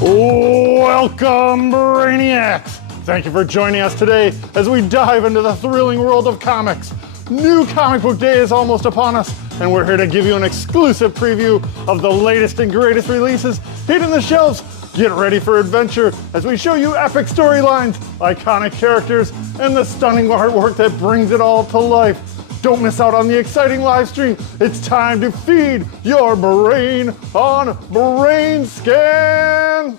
Welcome, Brainiacs! Thank you for joining us today as we dive into the thrilling world of comics. New Comic Book Day is almost upon us, and we're here to give you an exclusive preview of the latest and greatest releases hitting the shelves. Get ready for adventure as we show you epic storylines, iconic characters, and the stunning artwork that brings it all to life. Don't miss out on the exciting live stream. It's time to feed your brain on BrainScan.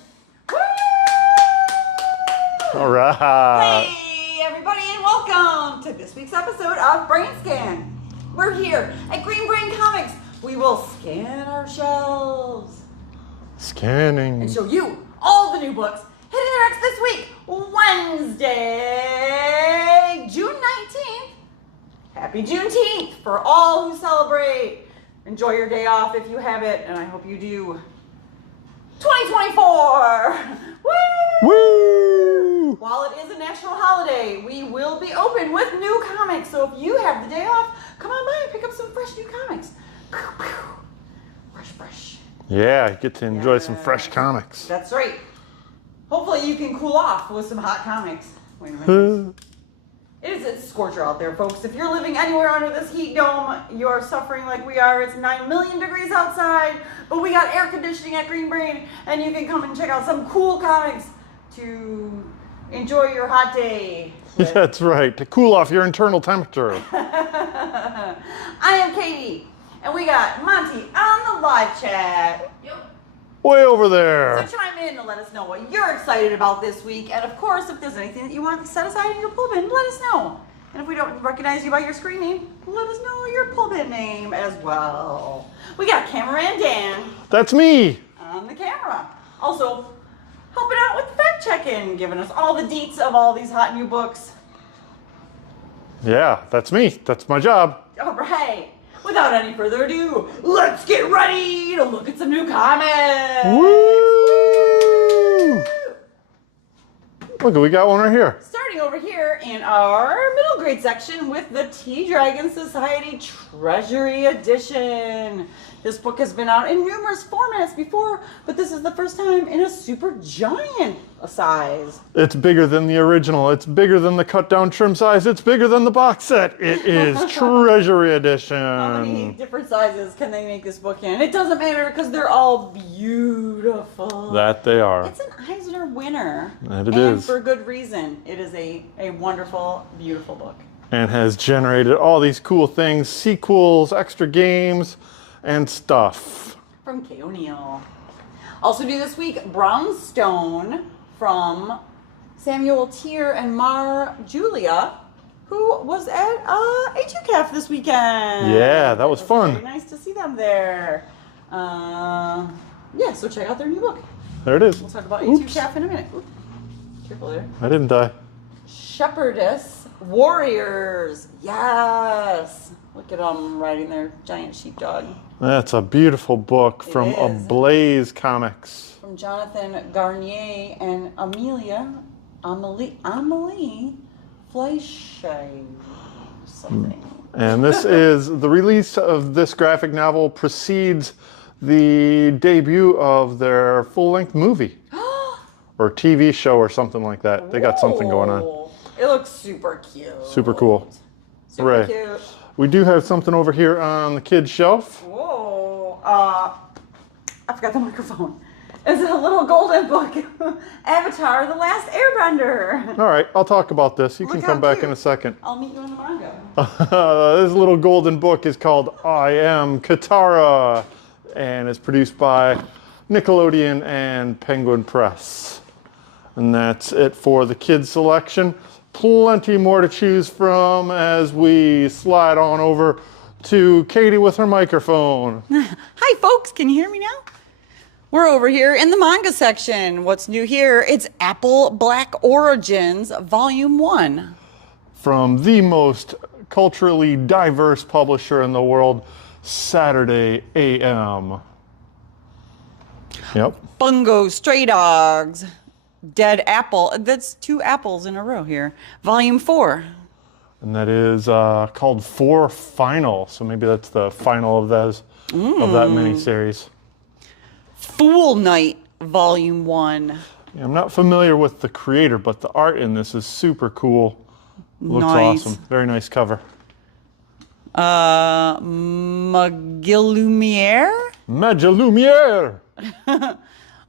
All right. Hey, everybody, and welcome to this week's episode of BrainScan. We're here at Green Brain Comics. We will scan our shelves. Scanning. And show you all the new books hitting their X this week, Wednesday, June 19th. Happy Juneteenth for all who celebrate. Enjoy your day off if you have it, and I hope you do. 2024! Woo! Woo! While it is a national holiday, we will be open with new comics. So if you have the day off, come on by and pick up some fresh new comics. Fresh. Yeah, you get to enjoy some fresh comics. That's right. Hopefully you can cool off with some hot comics. Wait a minute. It's a scorcher out there, folks. If you're living anywhere under this heat dome, you're suffering like we are. It's 9 million degrees outside, but we got air conditioning at Green Brain, and you can come and check out some cool comics to enjoy your hot day. That's right, to cool off your internal temperature. I am Katie, and we got Monty on the live chat. Yep. Way over there. So chime in and let us know what you're excited about this week. And of course, if there's anything that you want set aside in your pull bin, let us know. And if we don't recognize you by your screen name, let us know your pull bin name as well. We got Cameraman Dan. That's me. On the camera. Also, helping out with fact checking, giving us all the deets of all these hot new books. Yeah, that's me. That's my job. All right. Without any further ado, let's get ready to look at some new comics. Woo! Look, we got one right here. Starting over here in our middle grade section with the T-Dragon Society Treasury Edition. This book has been out in numerous formats before, but this is the first time in a super giant size. It's bigger than the original. It's bigger than the cut down trim size. It's bigger than the box set. It is Treasury Edition. How many different sizes can they make this book in? It doesn't matter because they're all beautiful. That they are. It's an Eisner winner. That it and is. for good reason. It is a wonderful, beautiful book. And has generated all these cool things, sequels, extra games, and stuff. From K. O'Neill. Also new this week, Brownstone from Samuel Tier and Mar Julia, who was at HUCAF this weekend. Yeah, that was fun. Very nice to see them there. Yeah, so check out their new book. There it is. We'll talk about HUCAF in a minute. Oops. Careful there. I didn't die. Shepherdess Warriors. Yes. Look at them riding their giant sheepdog. That's a beautiful book from Ablaze Comics. From Jonathan Garnier and Amelie Fleischheim. Something. And this is the release of this graphic novel precedes the debut of their full-length movie or TV show or something like that. They got something going on. It looks super cute. Super cool. Super cute. We do have something over here on the kids' shelf. Whoa. I forgot the microphone. It's a little golden book. Avatar, The Last Airbender. All right, I'll talk about this. You can Look come how back cute. in a second. I'll meet you in the manga. This little golden book is called I Am Katara, and it's produced by Nickelodeon and Penguin Press. And that's it for the kids selection. Plenty more to choose from as we slide on over to Katie with her microphone. Hi folks, can you hear me now? We're over here in the manga section. What's new here? It's Apple Black Origins Volume 1. From the most culturally diverse publisher in the world, Saturday AM. Yep. Bungo Stray Dogs. Dead Apple. That's 2 apples in a row here. Volume 4. And that is called 4 Final. So maybe that's the final of those of that miniseries. Fool Night Volume 1. Yeah, I'm not familiar with the creator, but the art in this is super cool. Looks Nice. awesome. Very nice cover. Magilumiere? Magilumiere!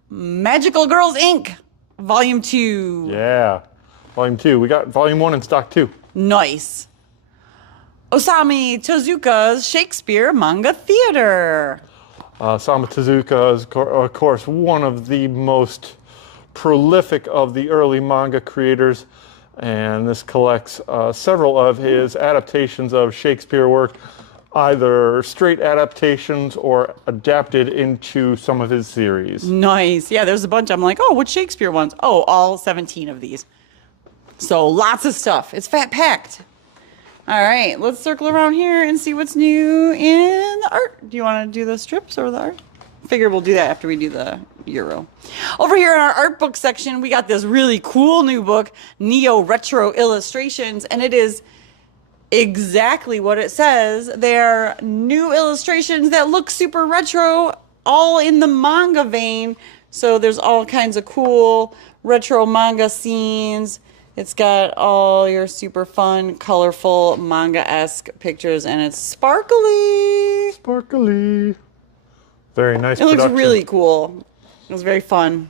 Magical Girls Inc. Volume 2. Yeah. Volume 2. We got Volume 1 in stock too. Nice. Osamu Tezuka's Shakespeare Manga Theater. Osamu Tezuka is, of course, one of the most prolific of the early manga creators, and this collects several of his adaptations of Shakespeare work, either straight adaptations or adapted into some of his series. Nice. Yeah, there's a bunch. I'm like, oh, what Shakespeare ones? Oh, all 17 of these. So lots of stuff. It's fat packed. All right, let's circle around here and see what's new in the art. Do you want to do the strips or the art? Figure we'll do that after we do the Euro. Over here in our art book section, we got this really cool new book, Neo Retro Illustrations, and it is exactly what it says. They're new illustrations that look super retro, all in the manga vein. So there's all kinds of cool retro manga scenes. It's got all your super fun, colorful, manga-esque pictures, and it's sparkly. Sparkly. Very nice It looks production. really cool. It was very fun.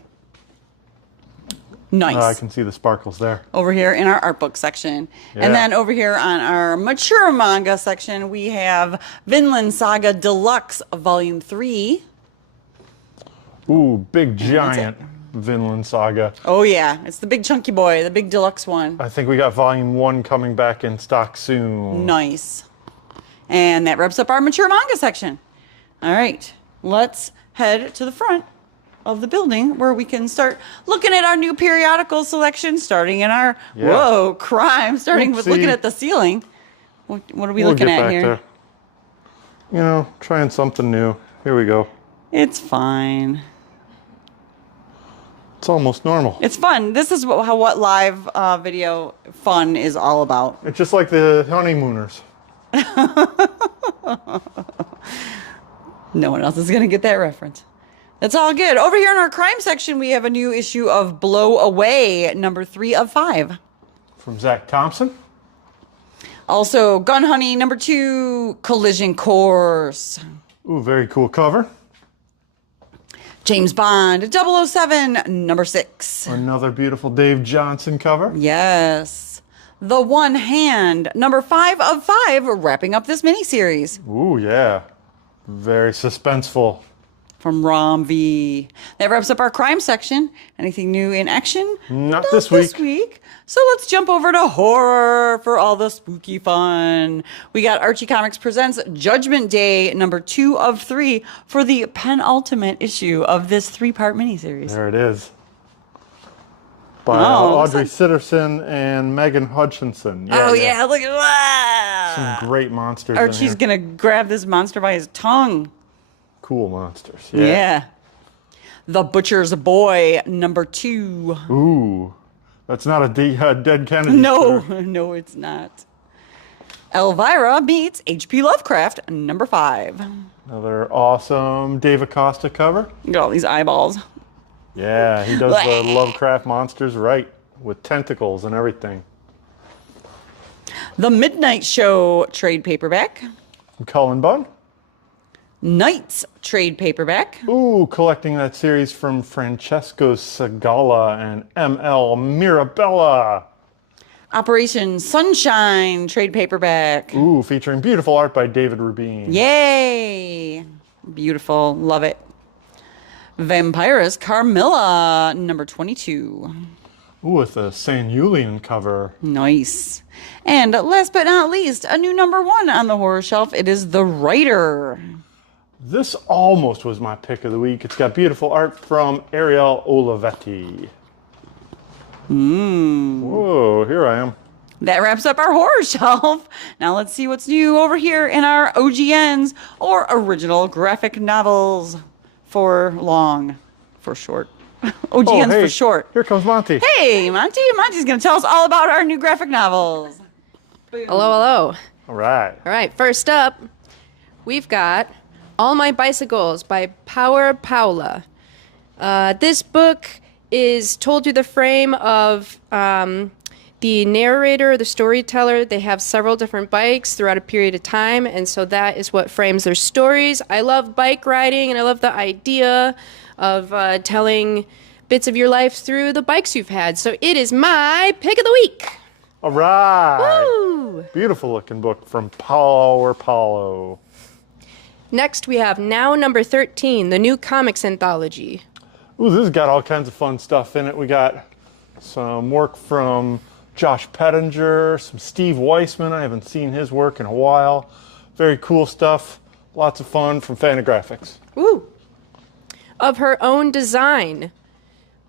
Nice. I can see the sparkles there. Over here in our art book section. Yeah. And then over here on our mature manga section, we have Vinland Saga Deluxe Volume 3. Ooh, big giant Vinland Saga. Oh, yeah. It's the big chunky boy, the big deluxe one. I think we got Volume 1 coming back in stock soon. Nice. And that wraps up our mature manga section. All right. Let's head to the front of the building where we can start looking at our new periodical selection, starting in our, crime, starting with looking at the ceiling. What are we looking at here? There. You know, trying something new. Here we go. It's fine. It's almost normal. It's fun. This is what live video fun is all about. It's just like the honeymooners. No one else is going to get that reference. That's all good. Over here in our crime section, we have a new issue of Blow Away, number 3 of 5. From Zach Thompson. Also, Gun Honey, number 2, Collision Course. Ooh, very cool cover. James Bond, 007, number 6. Another beautiful Dave Johnson cover. Yes. The One Hand, number 5 of 5, wrapping up this miniseries. Ooh, yeah. Very suspenseful. From Rom V. That wraps up our crime section. Anything new in action? Not this week. So let's jump over to horror for all the spooky fun. We got Archie Comics Presents Judgment Day, number 2 of 3, for the penultimate issue of this 3-part miniseries. There it is. By Oh, Audrey Sitterson and Megan Hutchinson. Yeah, look at that. Some great monsters in Archie's here. going to grab this monster by his tongue. Cool monsters. Yeah. The Butcher's Boy, number 2. Ooh. That's not a Dead Kennedy. No, story. no, it's not. Elvira meets H.P. Lovecraft, number 5. Another awesome Dave Acosta cover. Look at all these eyeballs. Yeah, he does the Lovecraft monsters right, with tentacles and everything. The Midnight Show trade paperback. Cullen Bunn. Knights trade paperback. Ooh, collecting that series from Francesco Segala and M.L. Mirabella. Operation Sunshine trade paperback. Ooh, featuring beautiful art by David Rubin. Yay! Beautiful. Love it. Vampirus Carmilla, number 22. Ooh, with a St. Julian cover. Nice. And last but not least, a new number 1 on the horror shelf. It is The Writer. This almost was my pick of the week. It's got beautiful art from Ariel Olivetti. Whoa, here I am. That wraps up our horror shelf. Now let's see what's new over here in our OGNs, or original graphic novels for short. OGNs for short. Here comes Monty. Hey, Monty. Monty's going to tell us all about our new graphic novels. Hello, hello. All right. All right, first up, we've got All My Bicycles by Power Paula. This book is told through the frame of the narrator, the storyteller. They have several different bikes throughout a period of time, and so that is what frames their stories. I love bike riding, and I love the idea of telling bits of your life through the bikes you've had. So it is my pick of the week. All right. Woo! Beautiful looking book from Paulo. Next, we have Now Number 13, the new comics anthology. Ooh, this has got all kinds of fun stuff in it. We got some work from Josh Pettinger, some Steve Weissman. I haven't seen his work in a while. Very cool stuff. Lots of fun from Fantagraphics. Woo! Of Her Own Design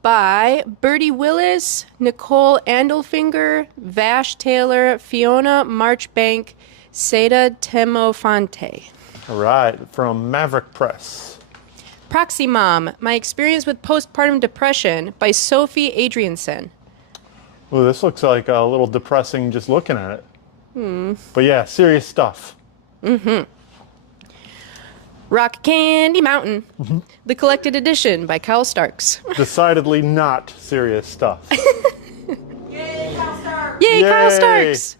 by Bertie Willis, Nicole Andelfinger, Vash Taylor, Fiona Marchbank, Seda Temofonte. All right, from Maverick Press. Proxy Mom, My Experience with Postpartum Depression by Sophie Adrianson. Ooh, this looks like a little depressing just looking at it. But yeah, serious stuff. Rock Candy Mountain, the collected edition by Kyle Starks. Decidedly not serious stuff. Yay, Kyle Stark! Yay, Kyle Yay! Starks!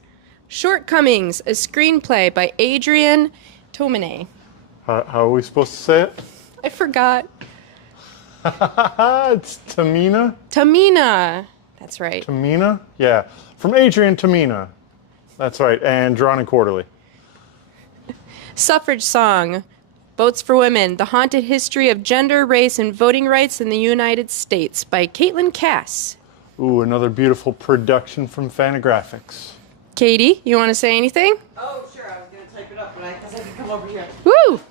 Shortcomings, a screenplay by Adrian Tomine. How are we supposed to say it? I forgot. It's Tamina. Tamina. That's right. Tamina? Yeah. From Adrian Tamina. That's right. And drawn in Quarterly. Suffrage Song, Votes for Women, The Haunted History of Gender, Race, and Voting Rights in the United States by Caitlin Cass. Ooh, another beautiful production from Fantagraphics. Katie, you want to say anything? Oh, sure. I was going to type it up, but I guess I can come over here. Woo!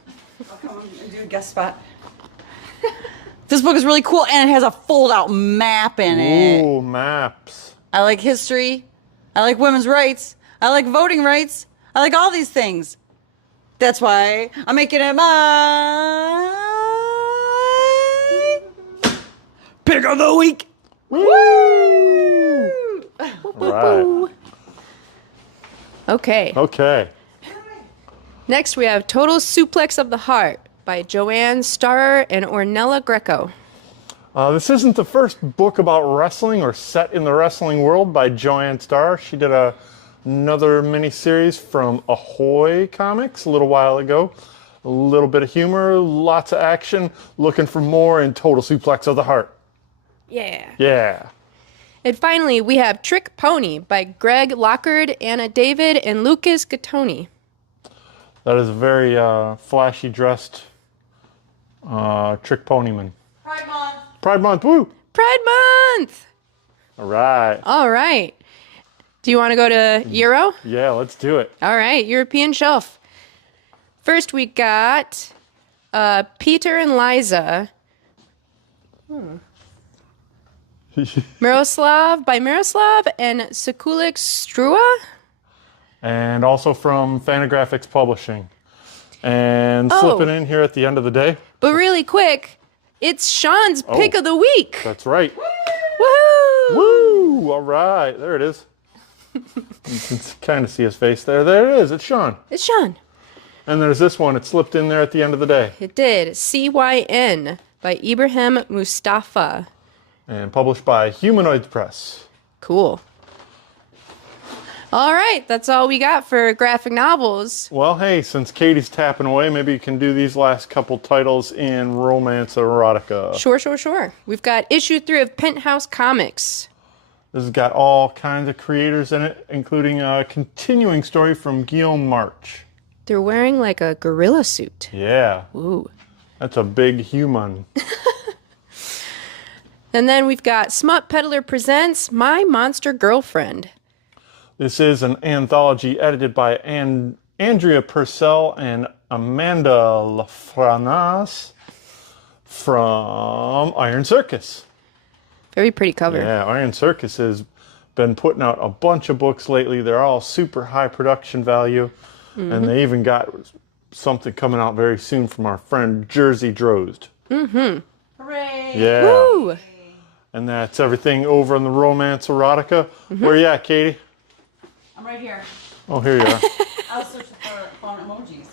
I'll come and do a guest spot. This book is really cool, and it has a fold-out map in it. Ooh, maps. I like history. I like women's rights. I like voting rights. I like all these things. That's why I'm making it my pick of the week. Woo! All right. Okay. Okay. Next, we have Total Suplex of the Heart by Joanne Starrer and Ornella Greco. This isn't the first book about wrestling or set in the wrestling world by Joanne Starr. She did another miniseries from Ahoy Comics a little while ago. A little bit of humor, lots of action. Looking for more in Total Suplex of the Heart. Yeah. Yeah. And finally, we have Trick Pony by Greg Lockard, Anna David, and Lucas Gattoni. That is a very flashy dressed Trick Ponyman. Pride Month. Pride Month, woo! Pride Month! All right. All right. Do you want to go to Euro? Yeah, let's do it. All right, European shelf. First, we got Peter and Liza. Miroslav and Sekulik Strua. And also from Fantagraphics Publishing. And slipping in here at the end of the day. But really quick, it's Sean's pick of the week. That's right. Woohoo! Woo! All right, there it is. You can kind of see his face there. There it is. It's Sean. It's Sean. And there's this one. It slipped in there at the end of the day. It did. CYN by Ibrahim Mustafa. And published by Humanoids Press. Cool. All right, that's all we got for graphic novels. Well, hey, since Katie's tapping away, maybe you can do these last couple titles in romance erotica. Sure. We've got issue 3 of Penthouse Comics. This has got all kinds of creators in it, including a continuing story from Guillaume March. They're wearing like a gorilla suit. Yeah. Ooh. That's a big human. And then we've got Smut Peddler Presents My Monster Girlfriend. This is an anthology edited by Andrea Purcell and Amanda Lafranas from Iron Circus. Very pretty cover. Yeah, Iron Circus has been putting out a bunch of books lately. They're all super high production value. Mm-hmm. And they even got something coming out very soon from our friend Jersey Drozd. Mm-hmm. Hooray! Yeah. Woo! And that's everything over in the romance erotica. Mm-hmm. Where you at, Katie? I'm right here. Oh, here you are. I was searching for fun emojis.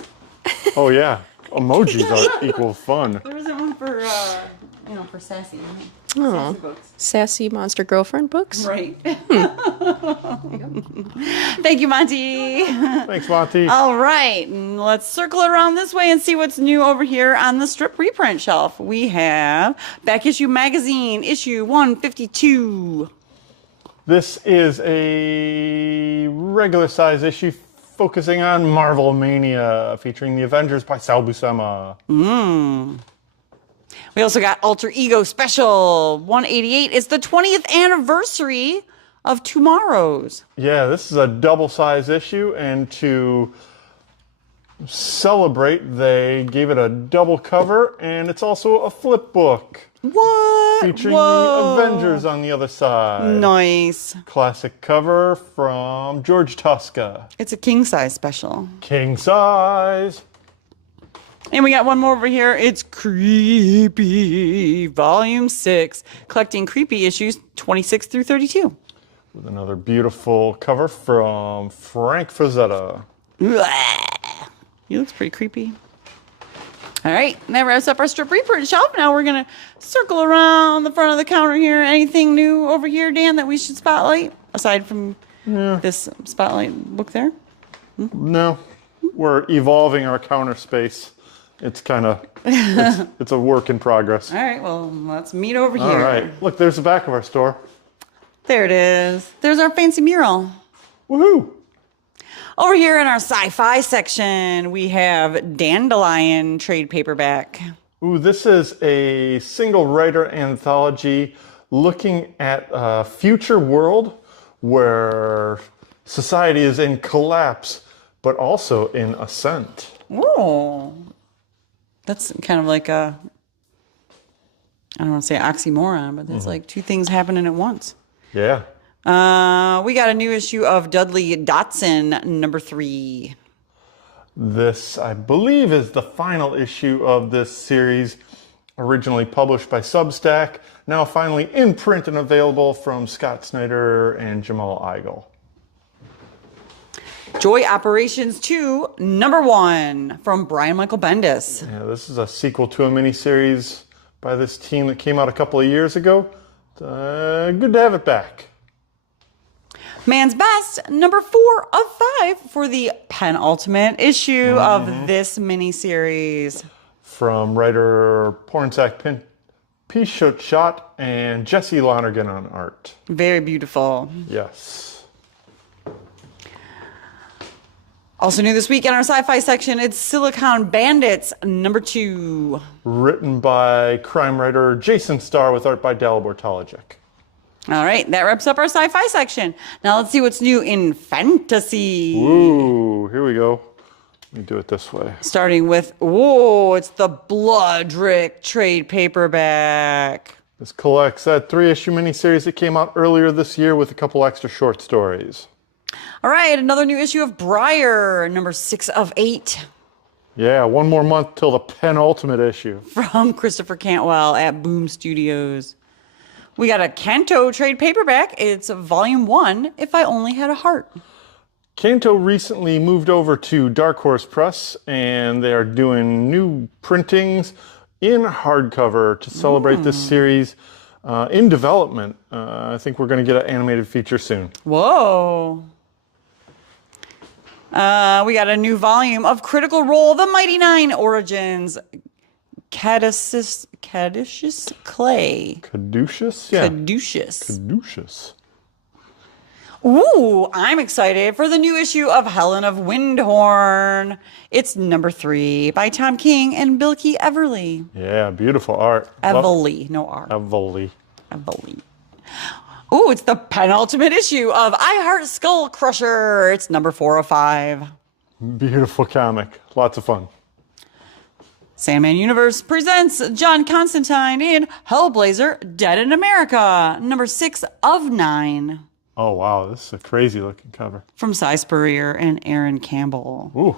Oh, yeah. Emojis are equal fun. There isn't one for for sassy. Oh. Sassy books. Sassy Monster Girlfriend books? Right. Thank you, Monty. Thanks, Monty. All right, let's circle around this way and see what's new over here on the strip reprint shelf. We have Back Issue Magazine, issue 152. This is a regular size issue focusing on Marvel Mania, featuring the Avengers by Sal Buscema. We also got Alter Ego Special 188. It's the 20th anniversary of Tomorrow's. Yeah, this is a double-size issue, and to celebrate, they gave it a double cover, and it's also a flip book. What? Featuring Whoa. the Avengers on the other side. Nice. Classic cover from George Tosca. It's a king size special. King size. And we got one more over here. It's Creepy, Volume 6, collecting creepy issues 26 through 32. With another beautiful cover from Frank Frazetta. He looks pretty creepy. All right, and that wraps up our strip reprint shelf. Now we're going to circle around the front of the counter here. Anything new over here, Dan, that we should spotlight? Aside from this spotlight book there? No, we're evolving our counter space. It's kind of, it's a work in progress. All right, well, let's meet over here. All right, look, there's the back of our store. There it is. There's our fancy mural. Woohoo! Over here in our sci-fi section, we have Dandelion trade paperback. Ooh, this is a single writer anthology looking at a future world where society is in collapse, but also in ascent. Ooh. That's kind of like a, I don't want to say oxymoron, but that's like two things happening at once. Yeah. We got a new issue of Dudley Dotson, number 3. This, I believe, is the final issue of this series, originally published by Substack, now finally in print and available from Scott Snyder and Jamal Igle. Joy Operations 2, number 1, from Brian Michael Bendis. Yeah, this is a sequel to a miniseries by this team that came out a couple of years ago. Good to have it back. Man's Best, number 4 of 5 for the penultimate issue of this miniseries. From writer Pornsak Pichot and Jesse Lonergan on art. Very beautiful. Yes. Also new this week in our sci-fi section, it's Silicon Bandits, number 2. Written by crime writer Jason Starr with art by Dalibor Talajic. All right, that wraps up our sci-fi section. Now let's see what's new in fantasy. Ooh, here we go. Let me do it this way. Starting with, whoa, it's the Bloodrick trade paperback. This collects that 3-issue miniseries that came out earlier this year with a couple extra short stories. All right, another new issue of Briar, number 6 of 8. Yeah, one more month till the penultimate issue. From Christopher Cantwell at Boom Studios. We got a Kanto trade paperback. It's volume 1, If I Only Had a Heart. Kanto recently moved over to Dark Horse Press, and they are doing new printings in hardcover to celebrate this series in development. I think we're going to get an animated feature soon. Whoa. We got a new volume of Critical Role, The Mighty Nine Origins. Caduceus Clay. Caduceus? Yeah. Caduceus. Caduceus. Ooh, I'm excited for the new issue of Helen of Windhorn. It's number 3 by Tom King and Bilky Everly. Yeah, beautiful art. Everly, no R. Everly. Everly. Ooh, it's the penultimate issue of I Heart Skull Crusher. It's number 4 of 5. Beautiful comic. Lots of fun. Sandman Universe presents John Constantine in Hellblazer, Dead in America, number 6 of 9. Oh, wow. This is a crazy looking cover. From Cy Spurrier and Aaron Campbell. Ooh.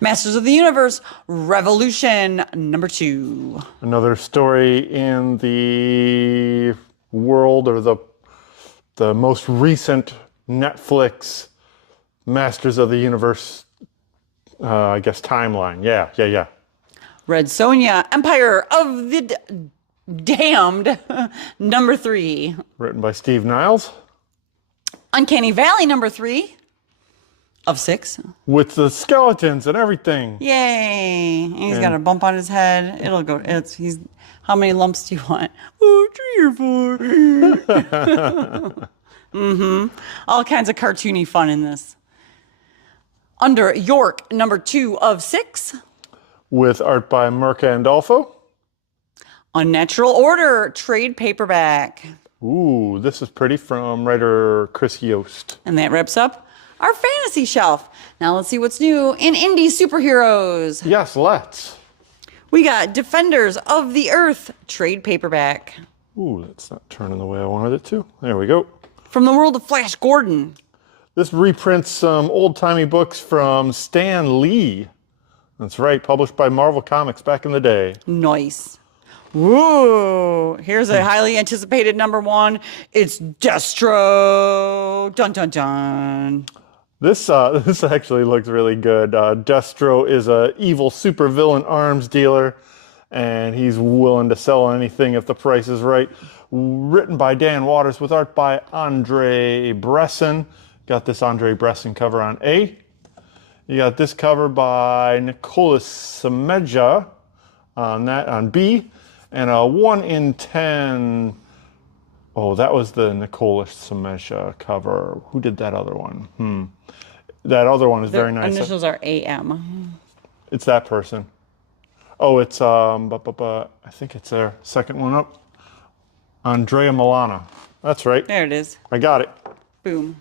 Masters of the Universe, Revolution, number 2. Another story in the world, or the most recent Netflix Masters of the Universe, I guess, timeline. Yeah. Red Sonja, Empire of the Damned, number 3. Written by Steve Niles. Uncanny Valley, number 3 of 6. With the skeletons and everything. Yay! And he's got a bump on his head. It'll go. He's. How many lumps do you want? Oh, 3 or 4. All kinds of cartoony fun in this. Under York, number 2 of 6. With art by Mirka Andolfo. Unnatural Order, trade paperback. Ooh, this is pretty, from writer Chris Yost. And that wraps up our fantasy shelf. Now let's see what's new in indie superheroes. Yes, let's. We got Defenders of the Earth, trade paperback. Ooh, that's not turning the way I wanted it to. There we go. From the world of Flash Gordon. This reprints some old-timey books from Stan Lee. That's right, published by Marvel Comics back in the day. Nice. Woo! Here's a highly anticipated number 1. It's DESTRO. Dun dun dun. This actually looks really good. Destro is a evil supervillain arms dealer, and he's willing to sell anything if the price is right. Written by Dan Waters with art by Andre Bresson. Got this Andre Bresson cover on A. You got this cover by Nicholas Semeja on B, and a 1 in 10. Oh, that was the Nicholas Semeja cover. Who did that other one? That other one is very nice. Initials are AM. It's that person. Oh, it's I think it's their second one up. Andrea Milana. That's right. There it is. I got it. Boom.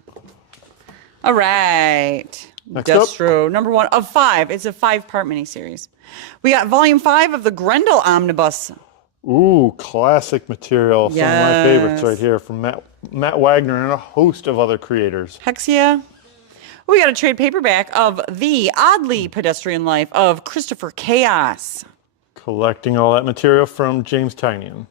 All right. Next up. Destro, number 1 of 5. It's a 5-part miniseries. We got volume 5 of the Grendel Omnibus. Ooh, classic material. Some of my favorites Yes. right here from Matt Wagner and a host of other creators. Hexia. We got a trade paperback of The Oddly Pedestrian Life of Christopher Chaos. Collecting all that material from James Tynion.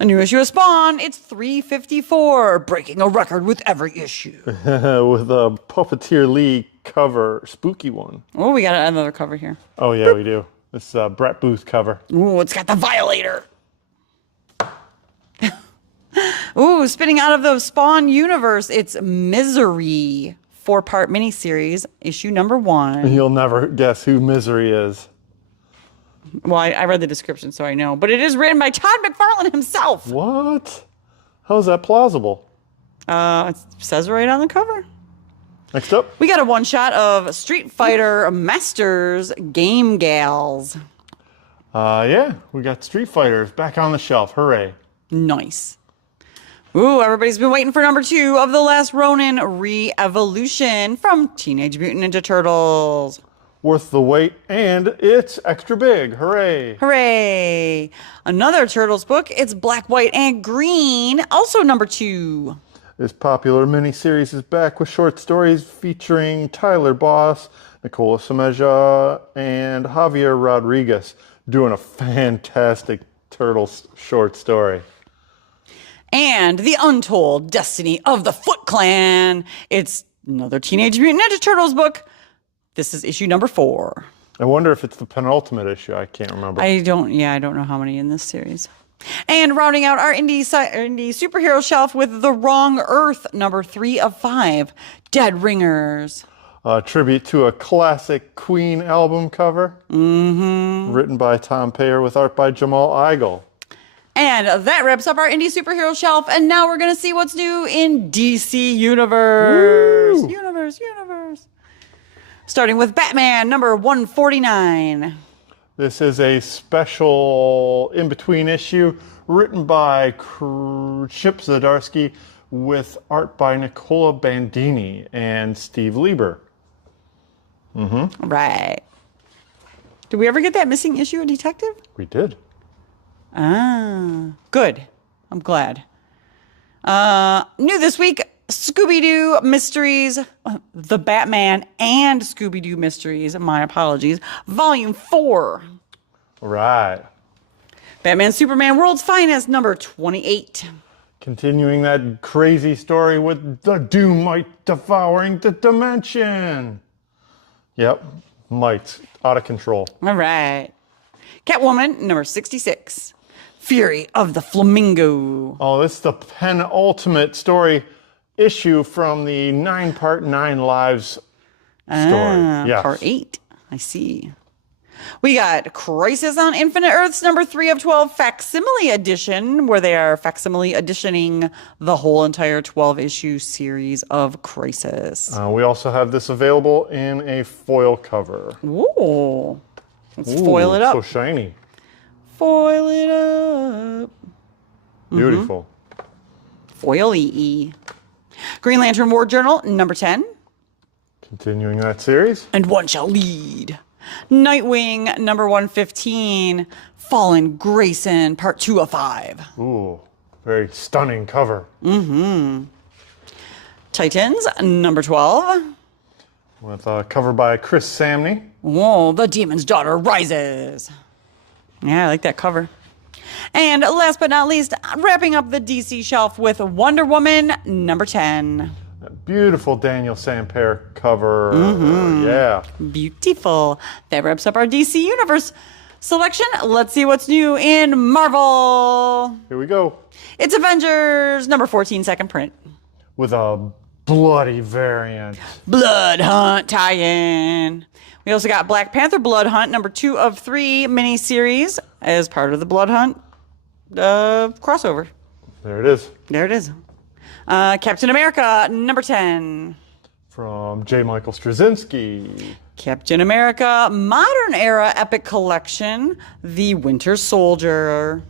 A new issue of Spawn. It's 354, breaking a record with every issue. With a Puppeteer Lee cover, spooky one. Oh, we got another cover here. Oh yeah, we do. This Brett Booth cover. Ooh, it's got the Violator. Ooh, spinning out of the Spawn universe, it's Misery. 4-part miniseries, issue number 1. You'll never guess who Misery is. Well, I read the description, so I know. But it is written by Todd McFarlane himself. What? How's that plausible? It says right on the cover. Next up. We got a one-shot of Street Fighter Masters Game Gals. Yeah, we got Street Fighters back on the shelf. Hooray. Nice. Ooh, everybody's been waiting for number 2 of The Last Ronin Re-Evolution from Teenage Mutant Ninja Turtles. Worth the wait, and it's extra big. Hooray. Hooray! Another Turtles book. It's Black, White, and Green. Also number 2. This popular miniseries is back with short stories featuring Tyler Boss, Nicola Semeja, and Javier Rodriguez doing a fantastic Turtles short story. And The Untold Destiny of the Foot Clan. It's another Teenage Mutant Ninja Turtles book. This is issue number 4. I wonder if it's the penultimate issue. I can't remember. I don't know how many in this series. And rounding out our indie superhero shelf with The Wrong Earth, number 3 of 5, Dead Ringers. A tribute to a classic Queen album cover. Written by Tom Payer with art by Jamal Igle. And that wraps up our indie superhero shelf. And now we're going to see what's new in DC Universe. Woo! Universe. Starting with Batman, number 149. This is a special in-between issue written by Chip Zdarsky with art by Nicola Bandini and Steve Lieber. Right. Did we ever get that missing issue of Detective? We did. Ah, good. I'm glad. New this week, Scooby-Doo Mysteries, The Batman and Scooby-Doo Mysteries, my apologies, Volume 4. All right. Batman Superman World's Finest, number 28. Continuing that crazy story with the Doomite devouring the dimension. Yep, mites out of control. All right. Catwoman, number 66. Fury of the Flamingo. Oh, this is the penultimate story issue from the 9-part 9 Lives story. Yes. Part 8. I see. We got Crisis on Infinite Earths, number 3 of 12, facsimile edition, where they are facsimile editioning the whole entire 12-issue series of Crisis. We also have this available in a foil cover. Ooh. Let's foil it up. So shiny. Foil it up. Beautiful. Foil-y. Green Lantern War Journal, number 10. Continuing that series. And One Shall Lead. Nightwing, number 115. Fallen Grayson, part 2 of 5. Ooh, very stunning cover. Titans, number 12. With a cover by Chris Samney. Whoa, The Demon's Daughter Rises. Yeah, I like that cover. And last but not least, wrapping up the DC shelf with Wonder Woman, number 10. Beautiful Daniel Sampere cover. Yeah. Beautiful. That wraps up our DC Universe selection. Let's see what's new in Marvel. Here we go. It's Avengers, number 14, second print. With a bloody variant. Blood Hunt tie-in. We also got Black Panther Blood Hunt, number 2 of 3 miniseries as part of the Blood Hunt crossover. There it is. There it is. Captain America, number 10. From J. Michael Straczynski. Captain America Modern Era Epic Collection, The Winter Soldier.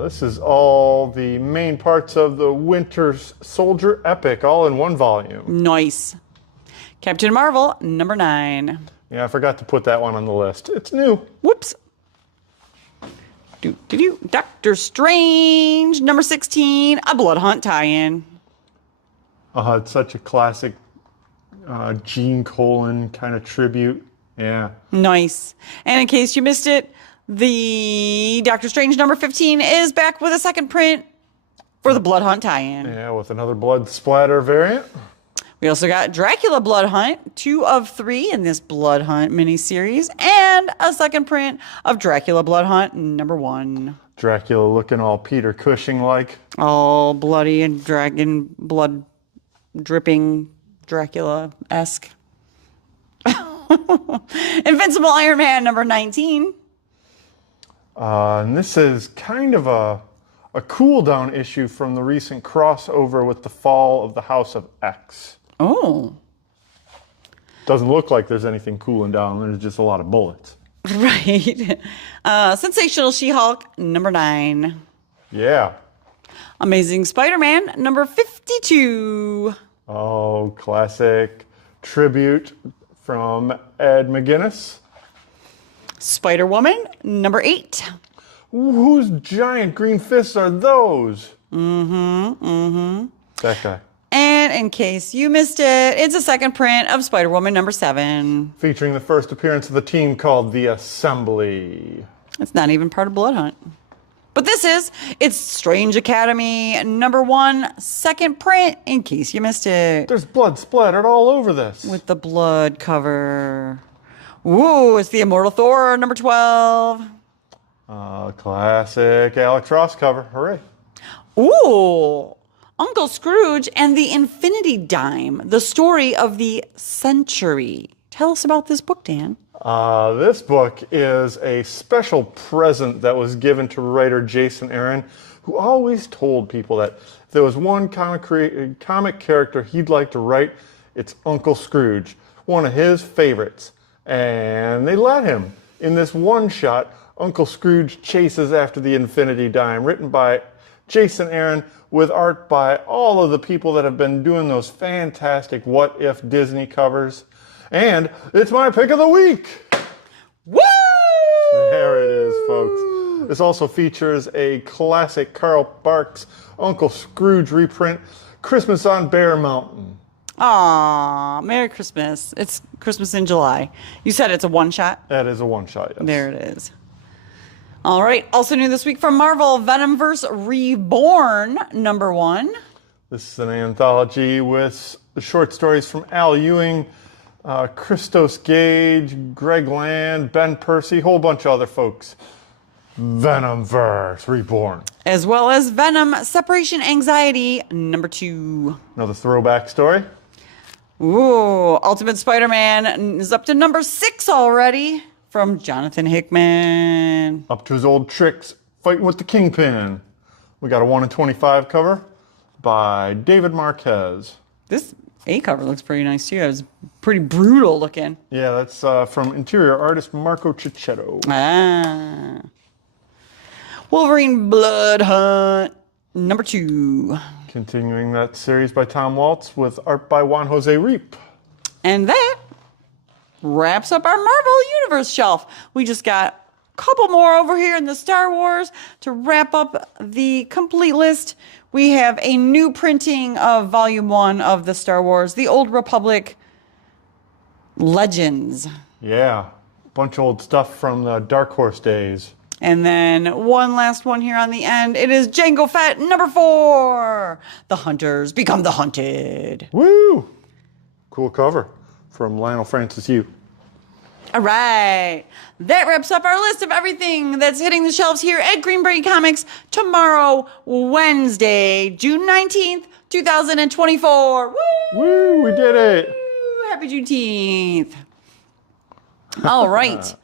This is all the main parts of the Winter Soldier epic, all in one volume. Nice. Captain Marvel, number 9. Yeah, I forgot to put that one on the list. It's new. Whoops. Doctor Strange, number 16, a Blood Hunt tie-in. It's such a classic Gene Colan kind of tribute. Yeah. Nice. And in case you missed it, the Doctor Strange number 15 is back with a second print for the Blood Hunt tie-in. Yeah, with another blood splatter variant. We also got Dracula Blood Hunt, 2 of 3 in this Blood Hunt miniseries, and a second print of Dracula Blood Hunt, number 1. Dracula looking all Peter Cushing-like. All bloody and dragon blood dripping Dracula-esque. Invincible Iron Man, number 19. And this is kind of a cool-down issue from the recent crossover with the fall of the House of X. Oh. Doesn't look like there's anything cooling down. There's just a lot of bullets. Right. Sensational She-Hulk, number 9. Yeah. Amazing Spider-Man, number 52. Oh, classic tribute from Ed McGuinness. Spider-Woman, number 8. Whose giant green fists are those? That guy. And in case you missed it, it's a second print of Spider-Woman number 7. Featuring the first appearance of the team called The Assembly. It's not even part of Blood Hunt. But it's Strange Academy number 1, second print, in case you missed it. There's blood splattered all over this. With the blood cover. Ooh, it's the Immortal Thor number 12. Classic Alex Ross cover. Hooray. Ooh. Uncle Scrooge and the Infinity Dime, the story of the century. Tell us about this book, Dan. This book is a special present that was given to writer Jason Aaron, who always told people that if there was one comic character he'd like to write, it's Uncle Scrooge, one of his favorites. And they let him. In this one-shot, Uncle Scrooge chases after the Infinity Dime, written by Jason Aaron, with art by all of the people that have been doing those fantastic What If Disney covers. And it's my pick of the week. Woo! There it is, folks. This also features a classic Carl Barks Uncle Scrooge reprint, Christmas on Bear Mountain. Aw, Merry Christmas. It's Christmas in July. You said it's a one-shot? That is a one-shot, yes. There it is. All right. Also new this week from Marvel, Venomverse Reborn, number 1. This is an anthology with short stories from Al Ewing, Christos Gage, Greg Land, Ben Percy, whole bunch of other folks. Venomverse Reborn. As well as Venom Separation Anxiety #2. Another throwback story. Ooh, Ultimate Spider-Man is up to #6 already from Jonathan Hickman. Up to his old tricks, fighting with the Kingpin. We got a 1 in 25 cover by David Marquez. This A cover looks pretty nice too. It was pretty brutal looking. Yeah, that's from interior artist Marco Cicchetto. Ah. Wolverine Blood Hunt #2. Continuing that series by Tom Waltz with art by Juan Jose Reap. And that wraps up our Marvel Universe shelf. We just got a couple more over here in the Star Wars to wrap up the complete list. We have a new printing of Volume 1 of the Star Wars, The Old Republic Legends. Yeah, bunch of old stuff from the Dark Horse days. And then one last one here on the end. It is Jango Fett #4. The Hunters Become the Hunted. Woo! Cool cover from Lionel Francis Yu. All right. That wraps up our list of everything that's hitting the shelves here at Green Brain Comics tomorrow, Wednesday, June 19th, 2024. Woo! Woo, we did it. Happy Juneteenth. All right.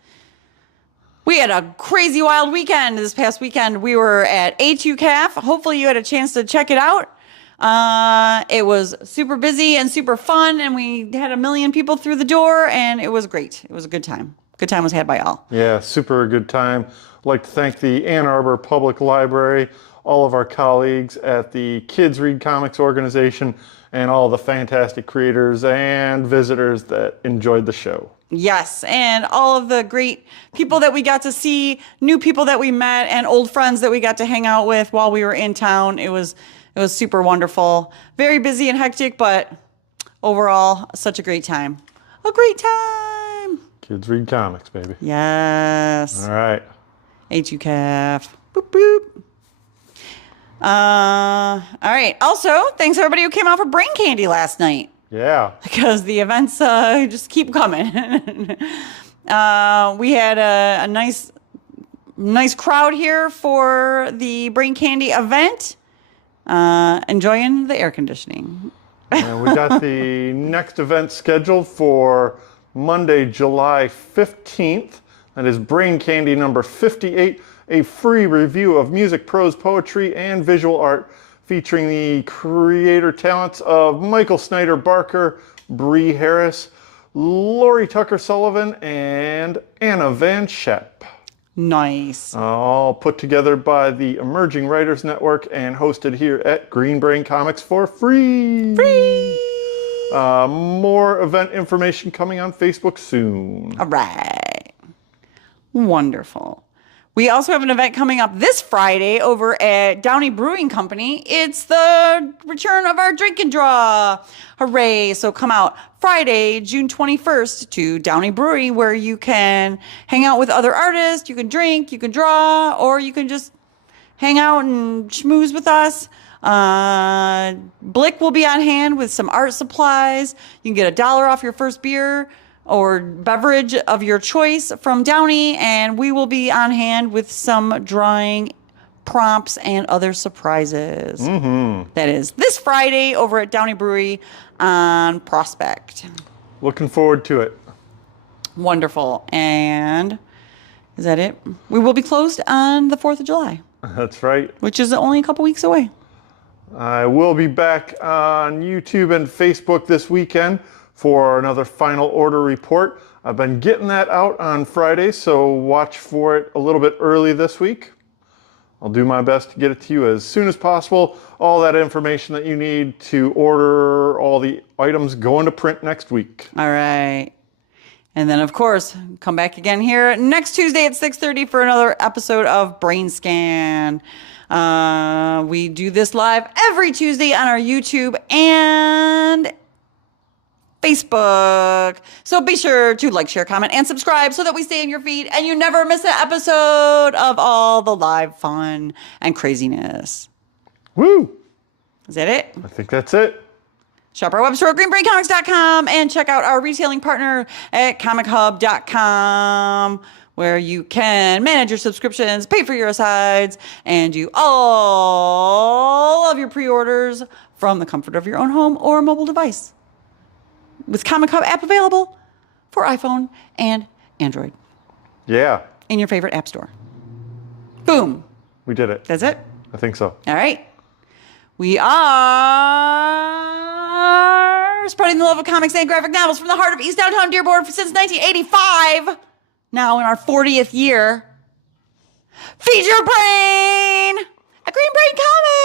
We had a crazy wild weekend this past weekend. We were at A2CAF. Hopefully you had a chance to check it out. It was super busy and super fun, and we had 1 million people through the door, and it was great. It was a good time. Good time was had by all. Yeah, super good time. I'd like to thank the Ann Arbor Public Library, all of our colleagues at the Kids Read Comics organization, and all the fantastic creators and visitors that enjoyed the show. Yes, and all of the great people that we got to see, new people that we met, and old friends that we got to hang out with while we were in town. It was super wonderful. Very busy and hectic, but overall, such a great time. A great time. Kids Read Comics, baby. Yes. All right. A2CAF. Boop, boop. All right. Also, thanks everybody who came out for Brain Candy last night. Yeah. Because the events just keep coming. We had a nice crowd here for the Brain Candy event, enjoying the air conditioning. And we got the next event scheduled for Monday, July 15th. That is Brain Candy number 58, a free review of music, prose, poetry, and visual art featuring the creator talents of Michael Snyder Barker, Bree Harris, Lori Tucker Sullivan, and Anna Van Schep. Nice. All put together by the Emerging Writers Network and hosted here at Green Brain Comics for free. More event information coming on Facebook soon. All right. Wonderful. We also have an event coming up this Friday over at Downey Brewing Company. It's the return of our drink and draw. Hooray. So come out Friday, June 21st to Downey Brewery, where you can hang out with other artists, you can drink, you can draw, or you can just hang out and schmooze with us. Blick will be on hand with some art supplies. You can get $1 off your first beer or beverage of your choice from Downey, and we will be on hand with some drawing prompts and other surprises. Mm-hmm. That is this Friday over at Downey Brewery on Prospect. Looking forward to it. Wonderful. And is that it? We will be closed on the 4th of July. That's right. Which is only a couple weeks away. I will be back on YouTube and Facebook this weekend for another final order report. I've been getting that out on Friday, so watch for it a little bit early this week. I'll do my best to get it to you as soon as possible. All that information that you need to order all the items going to print next week. All right. And then, of course, come back again here next Tuesday at 6:30 for another episode of BrainScan. We do this live every Tuesday on our YouTube and Facebook. So be sure to like, share, comment, and subscribe so that we stay in your feed and you never miss an episode of all the live fun and craziness. Woo! Is that it? I think that's it. Shop our web store at greenbraincomics.com and check out our retailing partner at COMICHUB.com, where you can manage your subscriptions, pay for your asides, and do all of your pre-orders from the comfort of your own home or mobile device. With Comic Hub app available for iPhone and Android. Yeah. In your favorite app store. Boom. We did it. That's it? I think so. All right. We are spreading the love of comics and graphic novels from the heart of East Downtown Dearborn since 1985. Now in our 40th year. Feed your brain! A Green Brain Comic!